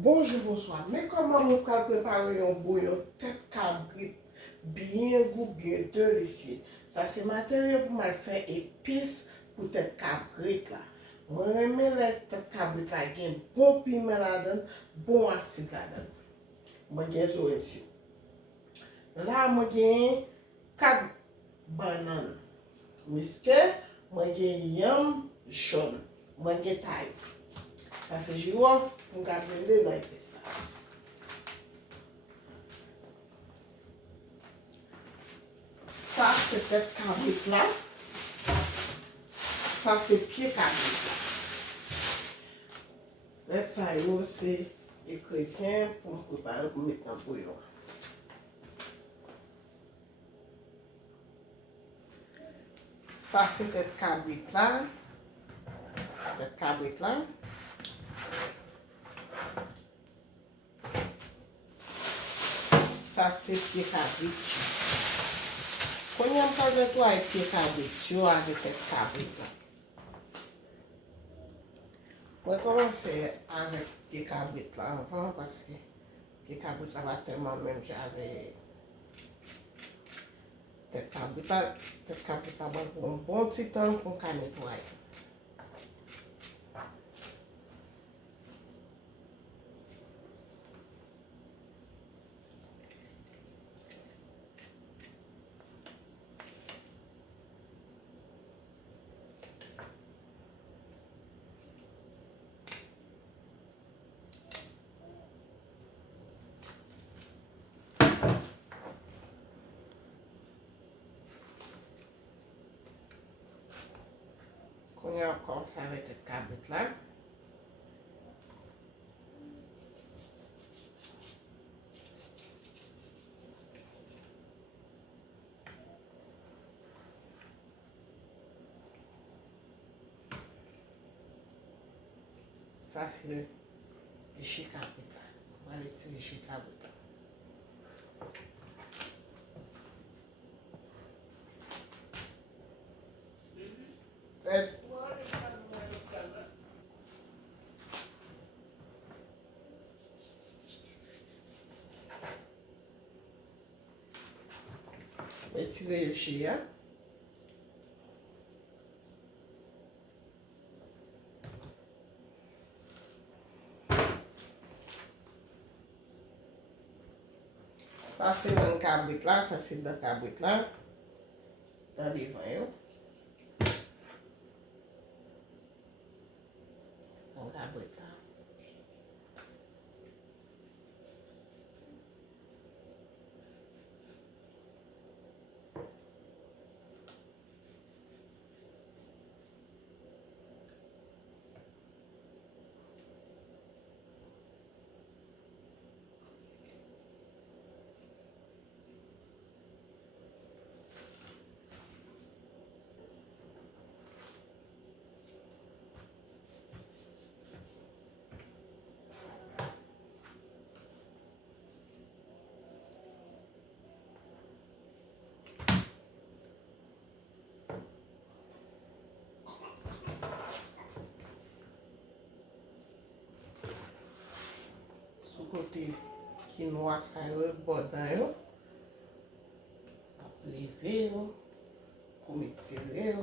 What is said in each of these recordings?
Bonjour, bonsoir. Mais comment on peut préparer un bouillon tête cabrit bien goût, bien délicieux? Ça, c'est matériel pour mal faire épices pour tête cabrit là. Moi, j'aime la tête cabrit là, il y a un bon piment là-dedans, bon acide là-dedans. Moi, j'ai ça ici. Là, moi, j'ai 4 bananes. Misque, moi, j'ai yam jaune. Moi, j'ai taille. Ça, c'est girofle pour garder dans l'épice. Ça, c'est tête cabrit là. Ça, c'est pied cabrit là. Là, ça, c'est les chrétiens pour me préparer pour mettre dans le bouillon. Ça, c'est tête cabrit là. Tête cabrit là. Ça, c'est pied cabrit. Quand on parle de toi avec pied cabrit, avec tête cabrit là. On va commencer avec pied cabrit là avant parce que pied cabrit là va tellement même j'avais tête cabrit là. Tête cabrit là va pour un bon petit temps pour qu'on nettoyer. Quand on a encore ça avec tête cabrit là. Ça, c'est le péché cabrit là. On va aller tirer le péché cabrit là. Let's tirer le péché. Ça, c'est dans le cabrit là. Ça, c'est dans le cabrit là. Dans les vins. Dans le cabrit là. Sous côté quinoa, ça y est, bodin, lever, pour m'étirer.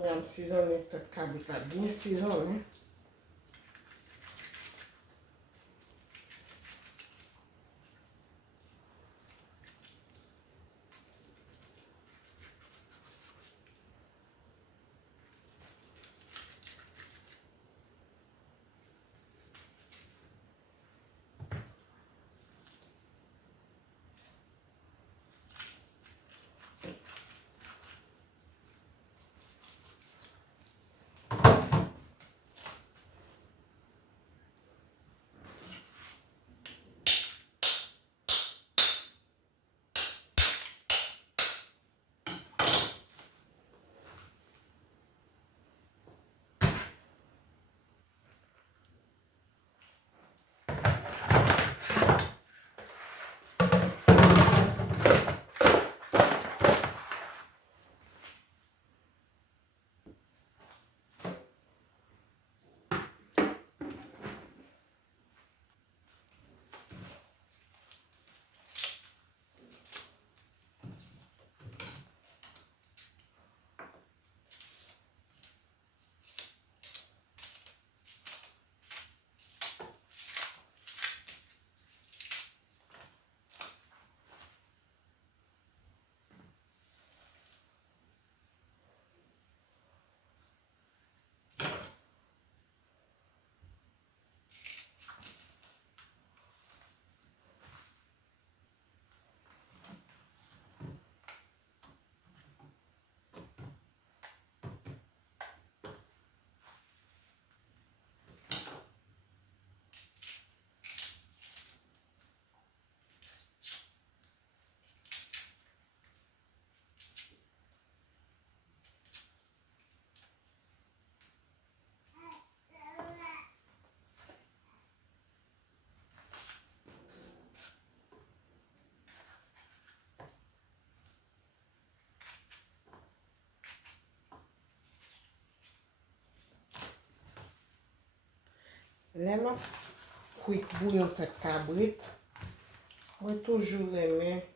On a saisonné tête cabrit là, bien saisonné. Là, ma quick bouillon tête cabrit. Moi, toujours aimé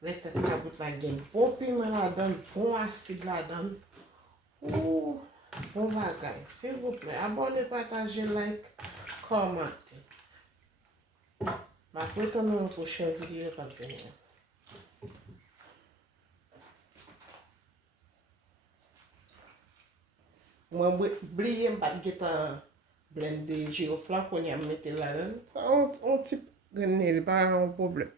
les têtes cabrit la gaine. Bon piment là-dedans, bon acide là-dedans. Ouh, bon bagage. S'il vous plaît, abonnez, partagez, like, commentez. Ma après, dans une prochaine vidéo, va venir. Moi, oubliez pas de blender girofla qu'on y a mis là-dedans. On type de pas un problème.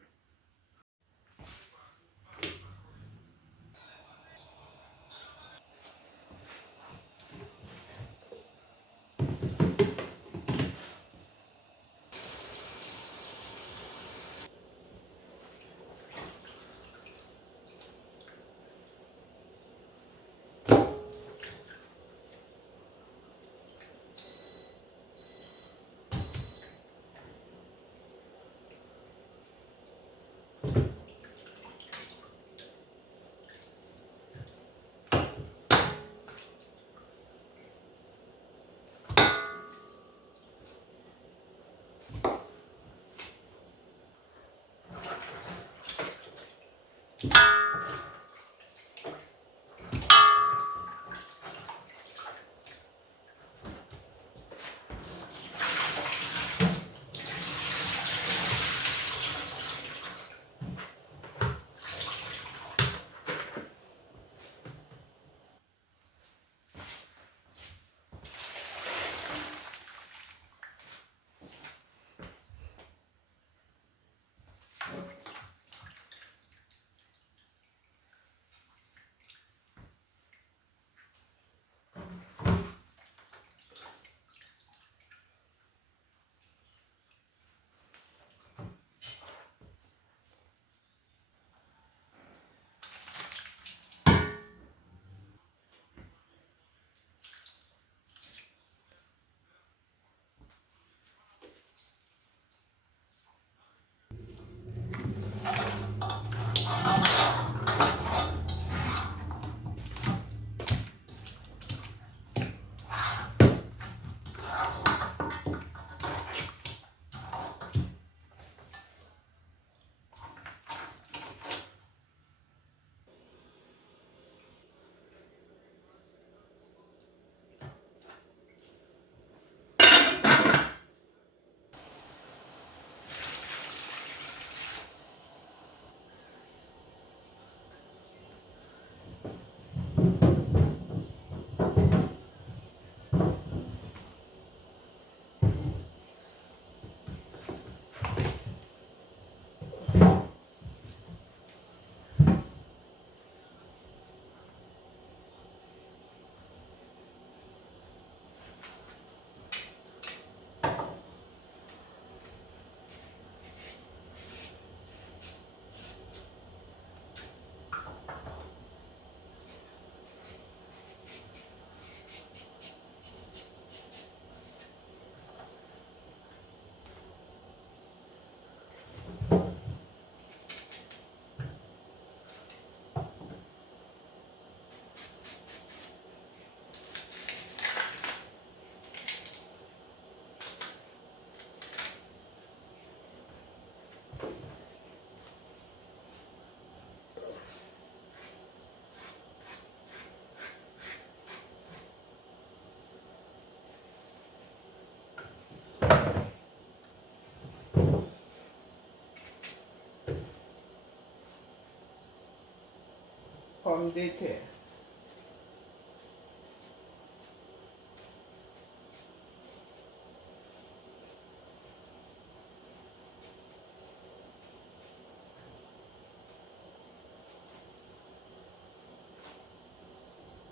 pomme de terre.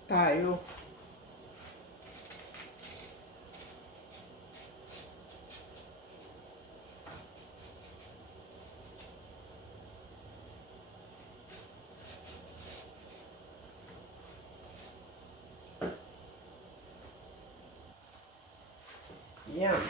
Taille. Yum.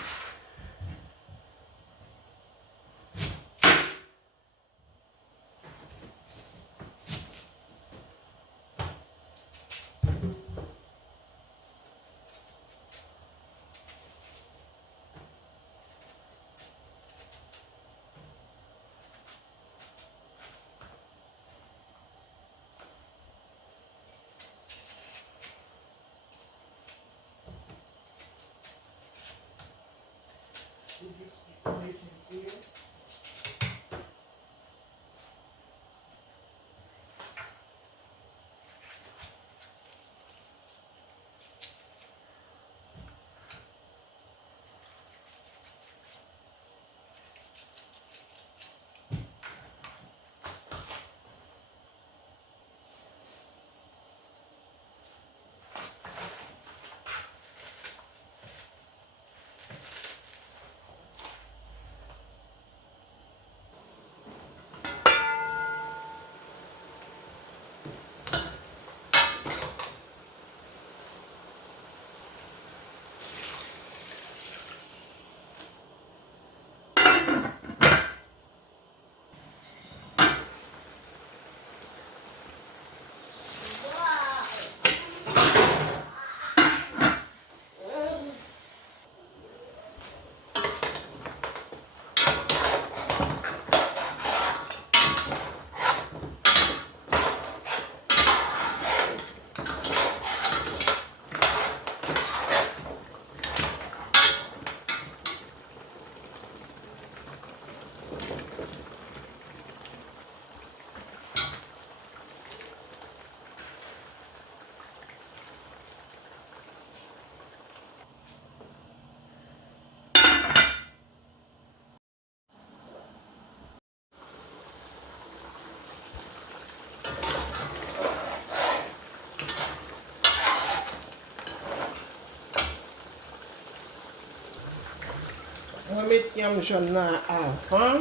On met yam jaune là avant.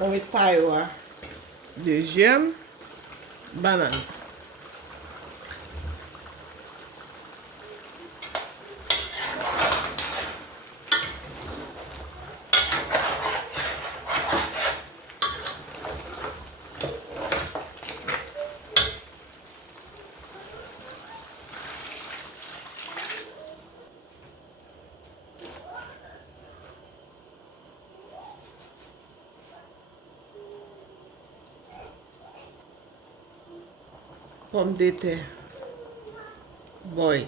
On met taille deuxième banane. Pomme de terre. Boy.